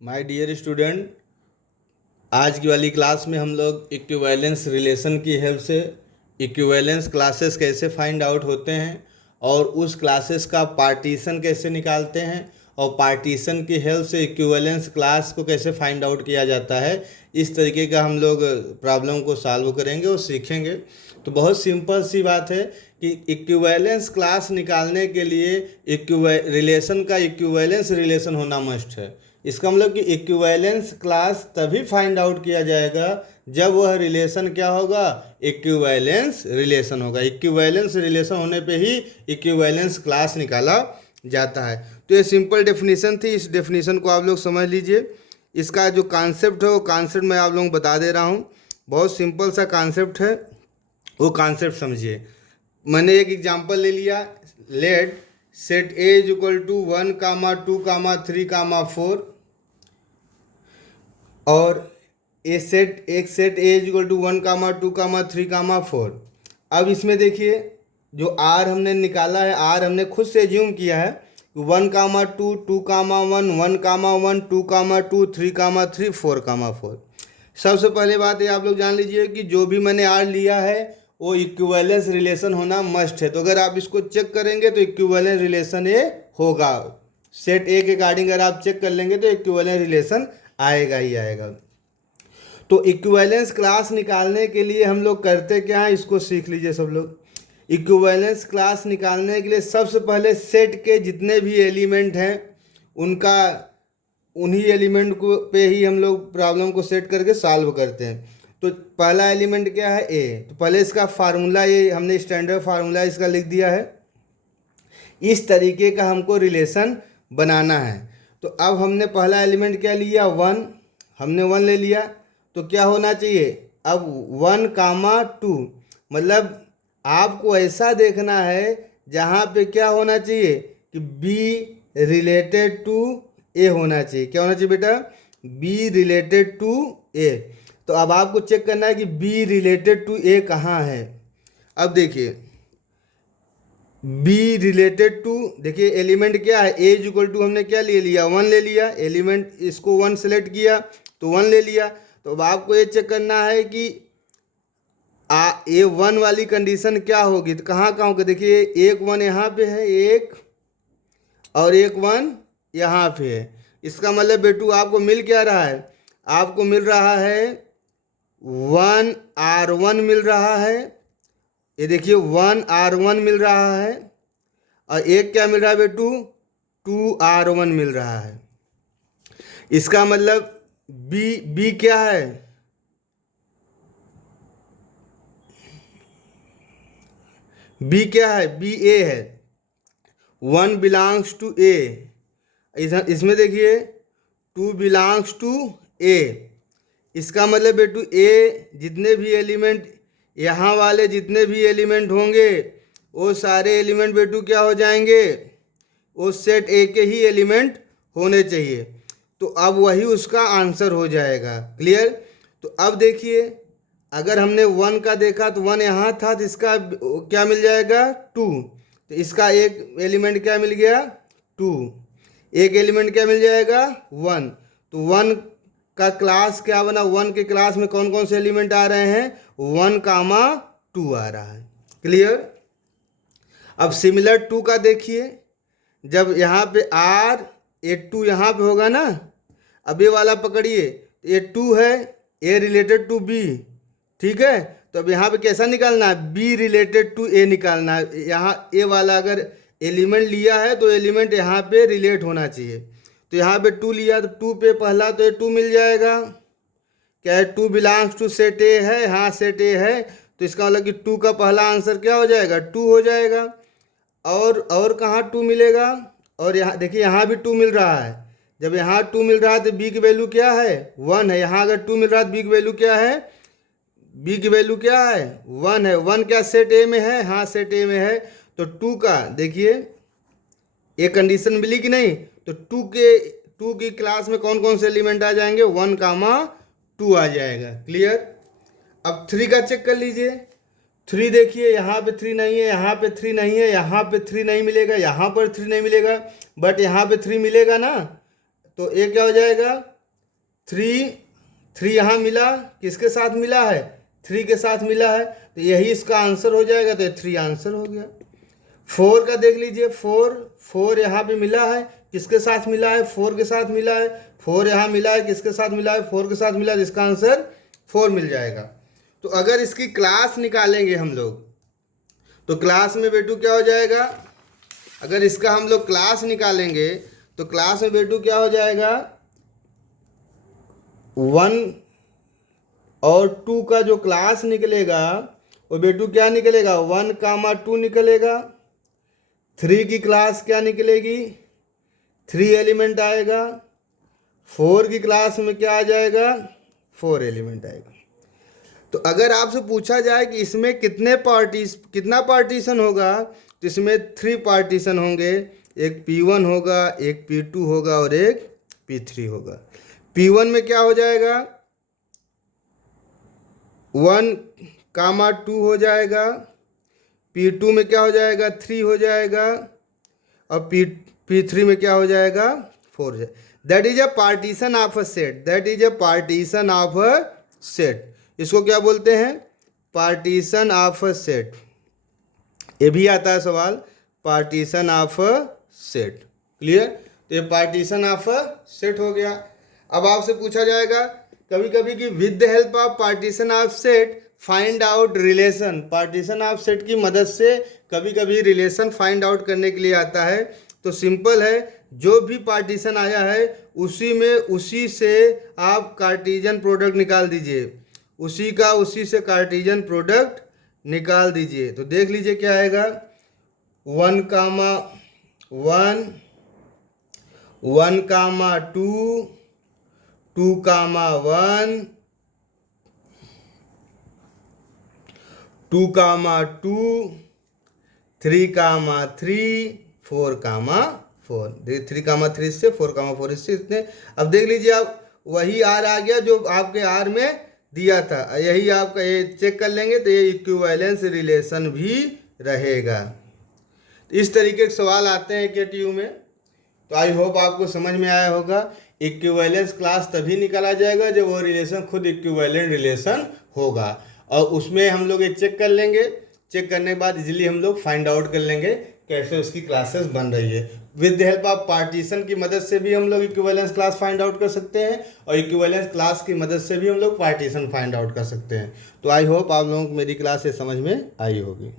My dear student, आज की वाली क्लास में हम लोग इक्विवेलेंस रिलेशन की हेल्प से इक्विवेलेंस क्लासेस कैसे फाइंड आउट होते हैं और उस क्लासेस का पार्टीशन कैसे निकालते हैं और पार्टीशन की हेल्प से इक्विवेलेंस क्लास को कैसे फाइंड आउट किया जाता है, इस तरीके का हम लोग प्रॉब्लम को सॉल्व करेंगे और सीखेंगे। तो बहुत सिंपल सी बात है कि इक्विवेलेंस क्लास निकालने के लिए रिलेशन का इक्विवेलेंस रिलेशन होना मस्ट है। इसका मतलब कि इक्विवेलेंस क्लास तभी फाइंड आउट किया जाएगा जब वह रिलेशन क्या होगा, इक्विवेलेंस रिलेशन होगा। इक्विवेलेंस रिलेशन होने पे ही इक्विवेलेंस क्लास निकाला जाता है। तो ये सिंपल डेफिनेशन थी, इस डेफिनेशन को आप लोग समझ लीजिए। इसका जो कॉन्सेप्ट है वो कॉन्सेप्ट मैं आप लोगों को बता दे रहा हूँ। बहुत सिंपल सा कॉन्सेप्ट है, वो कॉन्सेप्ट समझिए। मैंने एक एग्जांपल ले लिया, let set A is equal to 1, 2, 3, 4 और एक set A is equal to 1, 2, 3, 4। अब इसमें देखिए जो आर हमने निकाला है, आर हमने खुद से एज्यूम किया है 1, 2, 2, 1, 1, 1, 2, 2, 3, 3, 4। सबसे पहले बात ये आप लोग जान लीजिए कि जो भी मैंने आर लिया है वो इक्विवेलेंस रिलेशन होना मस्ट है। तो अगर आप इसको चेक करेंगे तो इक्विवेलेंस रिलेशन ये होगा। सेट ए के अकॉर्डिंग अगर आप चेक कर लेंगे तो इक्विवेलेंस रिलेशन आएगा ही आएगा। तो इक्विवेलेंस क्लास निकालने के लिए हम लोग करते क्या है, इसको सीख लीजिए सब लोग। इक्विवेलेंस क्लास निकालने के लिए सबसे पहले सेट के जितने भी एलिमेंट हैं उनका उन्हीं एलिमेंट को पे ही हम लोग प्रॉब्लम को सेट करके सॉल्व करते हैं। तो पहला एलिमेंट क्या है, ए। तो पहले इसका फार्मूला, ये हमने स्टैंडर्ड फार्मूला इसका लिख दिया है। इस तरीके का हमको रिलेशन बनाना है। तो अब हमने पहला एलिमेंट क्या लिया, 1। हमने 1 ले लिया तो क्या होना चाहिए, अब 1, 2 मतलब आपको ऐसा देखना है जहाँ पे क्या होना चाहिए कि बी रिलेटेड टू ए होना चाहिए। क्या होना चाहिए बेटा, बी रिलेटेड टू ए। तो अब आपको चेक करना है कि बी रिलेटेड टू ए कहाँ है। अब देखिए बी रिलेटेड टू, देखिए एलिमेंट क्या है, ए इज इक्वल टू हमने क्या ले लिया, 1 ले लिया। एलिमेंट इसको 1 सेलेक्ट किया तो 1 ले लिया। तो अब आपको ये चेक करना है कि ए 1 वाली कंडीशन क्या होगी। तो कहाँ कहाँ होगी, देखिए एक 1 यहाँ पे है एक, और एक 1 यहाँ पे है। इसका मतलब बेटू आपको मिल क्या रहा है, आपको मिल रहा है 1R1 मिल रहा है। ये देखिए 1R1 मिल रहा है और एक क्या मिल रहा है बेटू, 2R1 मिल रहा है। इसका मतलब बी क्या है, बी क्या है, बी ए है। 1 बिलोंग्स टू ए। इसमें देखिए 2 बिलोंग्स टू ए। इसका मतलब बेटू ए जितने भी एलिमेंट, यहाँ वाले जितने भी एलिमेंट होंगे वो सारे एलिमेंट बेटू क्या हो जाएंगे, वो सेट ए के ही एलिमेंट होने चाहिए। तो अब वही उसका आंसर हो जाएगा। क्लियर। तो अब देखिए अगर हमने 1 का देखा तो 1 यहाँ था, तो इसका क्या मिल जाएगा, 2। तो इसका एक एलिमेंट क्या मिल गया, 2। एक एलिमेंट क्या मिल जाएगा, 1। तो 1 का क्लास क्या बना, 1 के क्लास में कौन कौन से एलिमेंट आ रहे हैं, 1, 2 आ रहा है। क्लियर। अब सिमिलर 2 का देखिए, जब यहाँ पे आर ए 2 यहाँ पे होगा ना, अब ये वाला पकड़िए, ये 2 है, ए रिलेटेड टू बी, ठीक है। तो अब यहाँ पे कैसा निकालना है, बी रिलेटेड टू ए निकालना है। यहाँ ए वाला अगर एलिमेंट लिया है तो एलिमेंट यहाँ पे रिलेट होना चाहिए। तो यहाँ पे 2 लिया तो 2 पे पहला तो ये 2 मिल जाएगा। क्या है, 2 बिलोंग्स टू सेट ए है, हाँ सेट ए है। तो इसका मतलब कि 2 का पहला आंसर क्या हो जाएगा, 2 हो जाएगा। और कहाँ 2 मिलेगा, और यहाँ देखिए यहाँ भी 2 मिल रहा है। जब यहाँ 2 मिल रहा है तो बी की वैल्यू क्या है, 1 है। यहाँ अगर 2 मिल रहा है तो बी की वैल्यू क्या है, बी की वैल्यू क्या है, 1 है। 1 क्या सेट ए में है, हाँ सेट ए में है। तो 2 का देखिए एक कंडीशन मिली कि नहीं, तो 2 की क्लास में कौन कौन से एलिमेंट आ जाएंगे, 1, 2 आ जाएगा। क्लियर। अब 3 का चेक कर लीजिए। 3 देखिए यहाँ पे 3 नहीं है, यहाँ पे 3 नहीं है, यहाँ पे 3 नहीं मिलेगा, यहाँ पर 3 नहीं मिलेगा, बट यहाँ पे 3 मिलेगा ना। तो ये क्या हो जाएगा, 3 यहाँ मिला, किसके साथ मिला है, 3 के साथ मिला है, तो यही इसका आंसर हो जाएगा, तो 3 आंसर हो गया। 4 का देख लीजिए, 4 यहाँ पे मिला है, किसके साथ मिला है, 4 के साथ मिला है, 4 यहाँ मिला है, किसके साथ मिला है, 4 के साथ मिला है, तो इसका आंसर 4 मिल जाएगा। तो अगर इसकी क्लास निकालेंगे हम लोग, तो क्लास में बेटू क्या हो जाएगा, अगर इसका हम लोग क्लास निकालेंगे तो क्लास में बेटू क्या हो जाएगा, 1 और 2 का जो क्लास निकलेगा वो बेटू क्या निकलेगा, 1, 2 निकलेगा। 3 की क्लास क्या निकलेगी, 3 एलिमेंट आएगा। 4 की क्लास में क्या आ जाएगा, 4 एलिमेंट आएगा। तो अगर आपसे पूछा जाए कि इसमें कितना पार्टीशन होगा, तो इसमें 3 पार्टीशन होंगे, एक P1 होगा, एक P2 होगा और एक P3 होगा। P1 में क्या हो जाएगा, 1, 2 हो जाएगा। P2 में क्या हो जाएगा, 3 हो जाएगा। और P3 में क्या हो जाएगा, 4 हो जाएगा। That is a partition of a set, that is a partition of a set. इसको क्या बोलते हैं, पार्टीशन ऑफ अ सेट। ये भी आता है सवाल, partition of a set. Clear, तो ये पार्टीशन ऑफ अ सेट हो गया। अब आपसे पूछा जाएगा कभी कभी कि with the help of partition of set find out relation. Partition of set की मदद से कभी कभी रिलेशन फाइंड आउट करने के लिए आता है। तो सिंपल है, जो भी पार्टीशन आया है उसी से आप कार्टेशियन प्रोडक्ट निकाल दीजिए, उसी से कार्टेशियन प्रोडक्ट निकाल दीजिए। तो देख लीजिए क्या आएगा, 1, 1, 1, 2, 2, 1, 2, 2, 3, 3, 4, 4। देखिए 3, 3 से 4, 4 इससे इतने। अब देख लीजिए आप, वही आर आ गया जो आपके आर में दिया था, यही आपका ये चेक कर लेंगे तो ये इक्विवेलेंस रिलेशन भी रहेगा। इस तरीके के सवाल आते हैं KTU में। तो आई होप आपको समझ में आया होगा। इक्विवेलेंस क्लास तभी निकाला जाएगा जब वो रिलेशन खुद इक्विवेलेंट रिलेशन होगा, और उसमें हम लोग ये चेक कर लेंगे। चेक करने के बाद इजीली हम लोग फाइंड आउट कर लेंगे कैसे उसकी क्लासेस बन रही है। With the help of partition की मदद से भी हम लोग इक्विवेलेंस क्लास फाइंड आउट कर सकते हैं, और इक्विवेलेंस क्लास की मदद से भी हम लोग पार्टीशन फाइंड आउट कर सकते हैं। तो आई होप आप लोगों को मेरी क्लास से समझ में आई होगी।